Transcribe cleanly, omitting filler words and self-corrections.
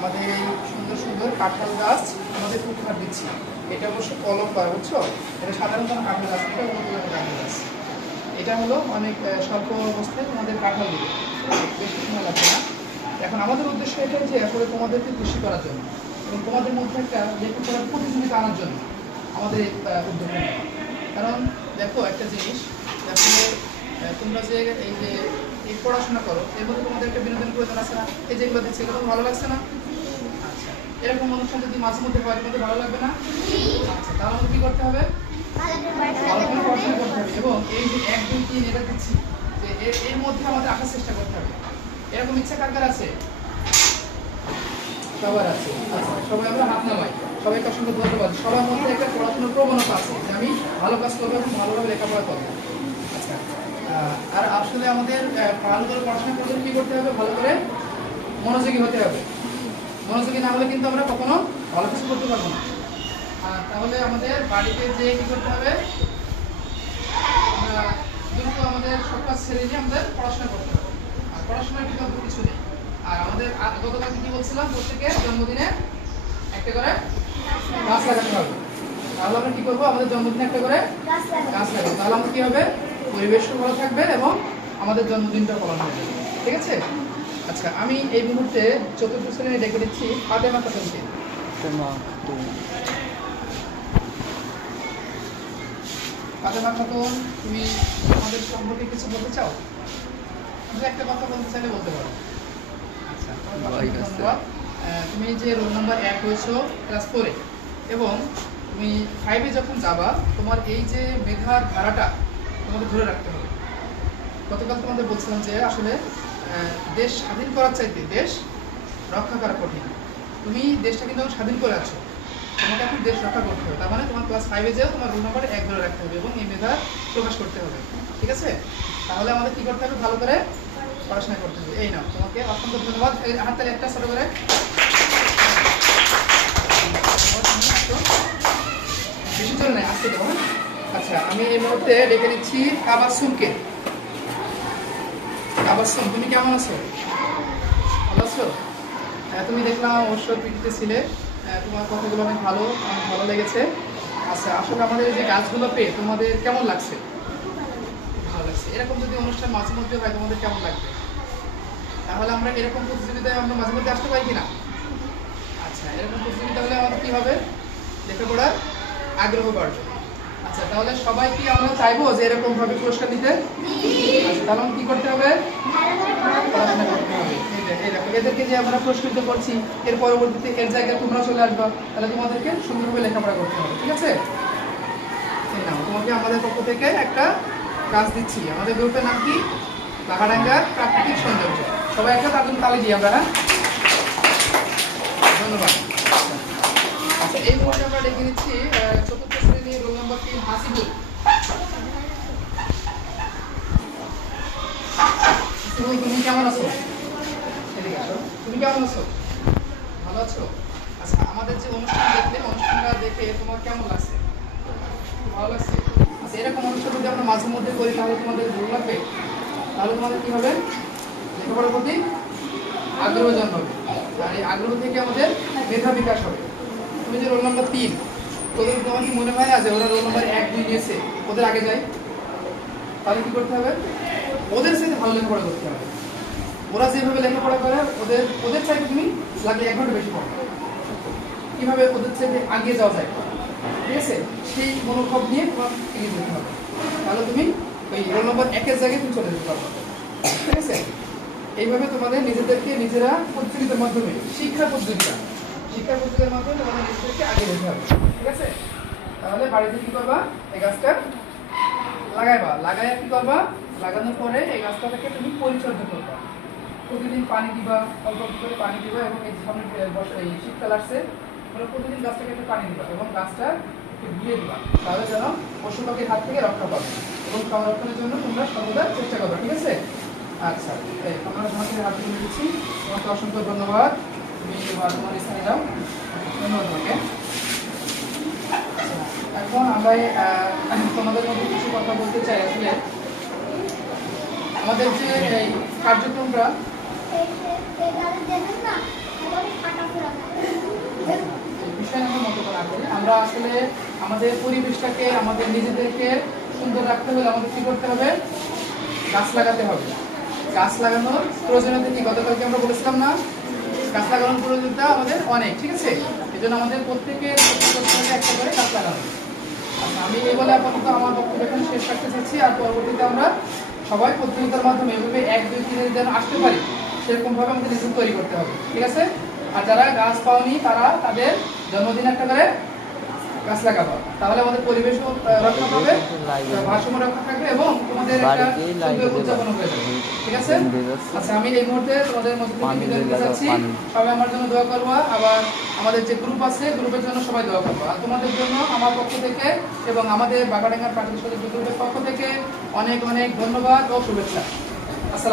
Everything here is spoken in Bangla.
আমাদের এই সুন্দর সুন্দর কাঁঠাল গাছ আমাদের উপহার দিচ্ছি। এটা অবশ্য কলম করা, বুঝছো? এটা সাধারণত কাঁঠাল গাছ, এটা অন্য কাঁঠাল গাছ। এটা হলো অনেক স্বল্প অবস্থায় তোমাদের কাঁঠাল দিবে, বেশি সময় লাগবে না। এখন আমাদের উদ্দেশ্য এটা যে আসলে তোমাদেরকে খুশি করার জন্য এবং তোমাদের মধ্যে একটা লেখাপড়ার প্রতিযোগিতা আনার জন্য আমাদের এই উদ্যোগ নেওয়া। কারণ দেখো একটা জিনিস, আসলে তোমরা যে এই যে এই পড়াশোনা করো এর মধ্যে তোমাদের একটা বিনোদন প্রয়োজন আছে না? এই যেগুলো দিচ্ছে এগুলো ভালো লাগছে না? আচ্ছা, এরকম অনুষ্ঠান যদি মাঝে মধ্যে হয় তোমাদের ভালো লাগবে না? আচ্ছা, তাহলে আমাদের কি করতে হবে? ভালো করে পড়াশোনা করতে হবে এবং এই যে 1 2 3 এটা দিচ্ছি যে এর মধ্যে আমাদের আসার চেষ্টা করতে হবে। এরকম ইচ্ছা কার কার আছে? সবার আছে। আচ্ছা, সবাই আমরা হাত নামাই। সবাইকে অসংখ্য ধন্যবাদ। সবার মধ্যে একটা পড়াশোনার প্রবণতা আছে যে আমি ভালো কাজ করবো এবং ভালোভাবে লেখাপড়া করবো। আচ্ছা, আর আসলে আমাদের ভালো করে পড়াশোনা করতে কি করতে হবে? ভালো করে মনোযোগী হতে হবে। মনোযোগী না হলে কিন্তু আমরা কখনো ভালো কিছু করতে পারবো না। তাহলে আমাদের বাড়িতে যে কি করতে হবে? আমরা দ্রুত আমাদের সব কাজ ছেড়ে নিয়ে আমাদের পড়াশোনা করতে হবে। আর পড়াশোনার বিকল্প কিছু নেই। আর আমাদের গতকাল কি বলছিলাম? প্রত্যেকের জন্মদিনে একটা করে গাছ লাগাতে হবে। তাহলে আমরা কি করবো? আমাদের জন্মদিনে একটা করে গাছ লাগাবো। তাহলে আমাদের কি হবে? পরিবেশও ভালো থাকবে এবং আমাদের জন্মদিনটা পালন হবে। ঠিক আছে? আচ্ছা, আমি এই মুহূর্তে চতুর্থ শ্রেণী ডেকে দিচ্ছি ফাতেমা খাতুনকে। ফাতেমা খাতুন, তুমি আমাদের সম্পর্কে কিছু বলতে চাও? তুমি একটা কথা বলতে চাইলে বলতে পারো। আচ্ছা, ধন্যবাদ। তুমি যে রোল নাম্বার 1 হয়েছো ক্লাস 4-এ এবং তুমি 5-এ যখন যাবা তোমার এই যে মেধার ধারাটা তোমাকে ধরে রাখতে হবে। গতকাল তোমাদের বলছিলাম যে আসলে দেশ স্বাধীন করার চাইতে দেশ রক্ষা করা কঠিন। তুমি দেশটা কিন্তু স্বাধীন করে আছো, তোমাকে এখন দেশ রক্ষা করতে হবে। তার মানে তোমার ক্লাস 5-এ যেও তোমার রোল নাম্বার 1 ধরে রাখতে হবে এবং এই মেধা প্রকাশ করতে হবে। ঠিক আছে? তাহলে আমাদের কি করতে হবে? ভালো করে পড়াশোনা করতে হবে। এই নাও, তোমাকে অসংখ্য ধন্যবাদ। হাততালি একটা ছোট করে। বেশি চলে নাই, আসতে দেবো। আচ্ছা, আমি এই মুহূর্তে ডেকে নিচ্ছি তাবাসসুমকে। তাবাসসুম, তুমি কেমন আছো? ভালো আছো? তুমি দেখলাম অবশ্যই পিটিতে ছিলে। তোমার কথাগুলো অনেক ভালো, আমার ভালো লেগেছে। আচ্ছা, আসলে আমাদের এই যে গাছগুলো পেয়ে তোমাদের কেমন লাগছে? ভালো লাগছে। এরকম যদি অনুষ্ঠান মাঝে মধ্যে হয় তোমাদের কেমন লাগবে? তাহলে আমরা এরকম প্রতিযোগিতায় আমরা মাঝে মধ্যে আসতে পারি কিনা? আচ্ছা, এরকম প্রতিযোগিতা হলে আমাদের কি হবে? লেখাপড়ার আগ্রহ বাড়বে। আচ্ছা, তাহলে সবাই কি আমরা চাইবো যে এরকম ভাবে পুরস্কার দিতে? আচ্ছা, তাহলে কি করতে হবে? পড়াশোনা করতে হবে। এই দেখো, এদেরকে যে আমরা পুরস্কৃত করছি এর পরবর্তীতে এর জায়গায় তোমরা চলে আসবা, তাহলে তোমাদেরকে সুন্দরভাবে লেখাপড়া করতে হবে। ঠিক আছে? এই নাও, তোমাকে আমাদের পক্ষ থেকে একটা কাজ দিচ্ছি। আমাদের গ্রুপের নাম কি? বাঘাডাঙ্গার প্রাকৃতিক সৌন্দর্য। সবাই একটা তার জন্য তালি দিই আমরা। হ্যাঁ, ধন্যবাদ। আচ্ছা, এই মুহূর্তে আমরা ডেকে নিচ্ছি চতুর্থ শ্রেণী রোল নাম্বার 3 হাসিবুল। হাসিবুল, তুমি কেমন আছো? এদিকে আসো। তুমি কেমন আছো? ভালো আছো? আচ্ছা, আমাদের যে অনুষ্ঠানটা দেখে তোমার কেমন লাগছে? ভালো লাগছে? আচ্ছা, এরকম অনুষ্ঠান যদি আমরা মাঝে মধ্যে করি তাহলে তোমাদের ভালো লাগবে। তাহলে তোমাদের কি হবে? লেখাপড়ার প্রতি আগ্রহ জন্মাবে। আর এই আগ্রহ থেকে আমাদের মেধা বিকাশ হবে। তুমি যে রোল নাম্বার 3, তোমার কি মনে হয় না যে ওরা রোল নাম্বার 1 2 নিয়েছে, ওদের আগে যায়? তাহলে কি করতে হবে? ওদের সাথে ভালো লেখাপড়া করতে হবে। ওরা যেভাবে লেখাপড়া করে ওদের চাইতে তুমি লাগলে 1 ঘন্টা বেশি পড়ো। কিভাবে ওদের চাইতে আগিয়ে যাওয়া যায়, ঠিক আছে? সেই মনোভাব নিয়ে তোমার এগিয়ে যেতে হবে। তাহলে তুমি ওই রোল নাম্বার 1-এর জায়গায় তুমি চলে যেতে পারবে। ঠিক আছে? এইভাবে তোমাদের নিজেদেরকে নিজেরা প্রতিযোগিতার মাধ্যমে শিক্ষার প্রতিযোগিতার মাধ্যমে তোমাদের নিজেদেরকে আগে যেতে হবে। ঠিক আছে? তাহলে বাড়িতে কি করবা? এই গাছটা লাগাইবা। লাগাইয়া কি করবা? লাগানোর পরে এই গাছটাকে তুমি পরিচর্যা করবা। প্রতিদিন পানি দিবা, অল্প অল্প করে পানি দিবা এবং এই সামনে এই শীতকাল আসছে, প্রতিদিন গাছটাকে একটু পানি দিবা এবং গাছটা একটু ধুয়ে দিবা। তাহলে যেন পশু পাখির হাত থেকে রক্ষা পাবে এবং সংরক্ষণের জন্য তোমরা সর্বদা চেষ্টা করবে। ঠিক আছে? আচ্ছা, আমরা তোমাকে হাত তুলে দিচ্ছি। তোমাকে অসংখ্য ধন্যবাদ। তুমি তোমার স্থানে যাও। ধন্যবাদ তোমাকে। এখন আমরা তোমাদের মধ্যে কিছু কথা বলতে চাই। আসলে আমাদের যে এই কার্যক্রমটা আমরা আসলে আমাদের পরিবেশটাকে আমাদের নিজেদেরকে সুন্দর রাখতে হলে আমাদের কি করতে হবে? গাছ লাগাতে হবে। গাছ লাগানোর প্রয়োজনীয়তা কি গতকালকে আমরা বলেছিলাম না? গাছ লাগানোর প্রয়োজনীয়তা আমাদের অনেক, ঠিক আছে? এই জন্য আমাদের প্রত্যেকের একটা করে গাছ লাগানো। আচ্ছা, আমি এই বলে আপাতত আমার বক্তব্য এখানে শেষ রাখতে চাচ্ছি। আর পরবর্তীতে আমরা সবাই প্রতিযোগিতার মাধ্যমে এভাবে 1-2-3 যেন আসতে পারি সেরকমভাবে আমাদের নিজেদের তৈরি করতে হবে, ঠিক আছে? আর যারা গাছ পাওনি তারা তাদের জন্মদিন একটা করে গাছ লাগাবো, তাহলে আমাদের পরিবেশ রক্ষা পাবে, ভারসাম্য রক্ষা থাকবে এবং তোমাদের একটা সুন্দর উদযাপন হয়ে যাবে, ঠিক আছে? আচ্ছা, আমি এই মুহূর্তে তোমাদের মধ্যে থেকে বিদায় নিতে চাচ্ছি। সবাই আমার জন্য দোয়া করবা, আবার আমাদের যে গ্রুপ আছে গ্রুপের জন্য সবাই দোয়া করবো। আর তোমাদের জন্য আমার পক্ষ থেকে এবং আমাদের বাগাডাঙ্গার প্রাথমিক সদস্য গ্রুপের পক্ষ থেকে অনেক অনেক ধন্যবাদ ও শুভেচ্ছা।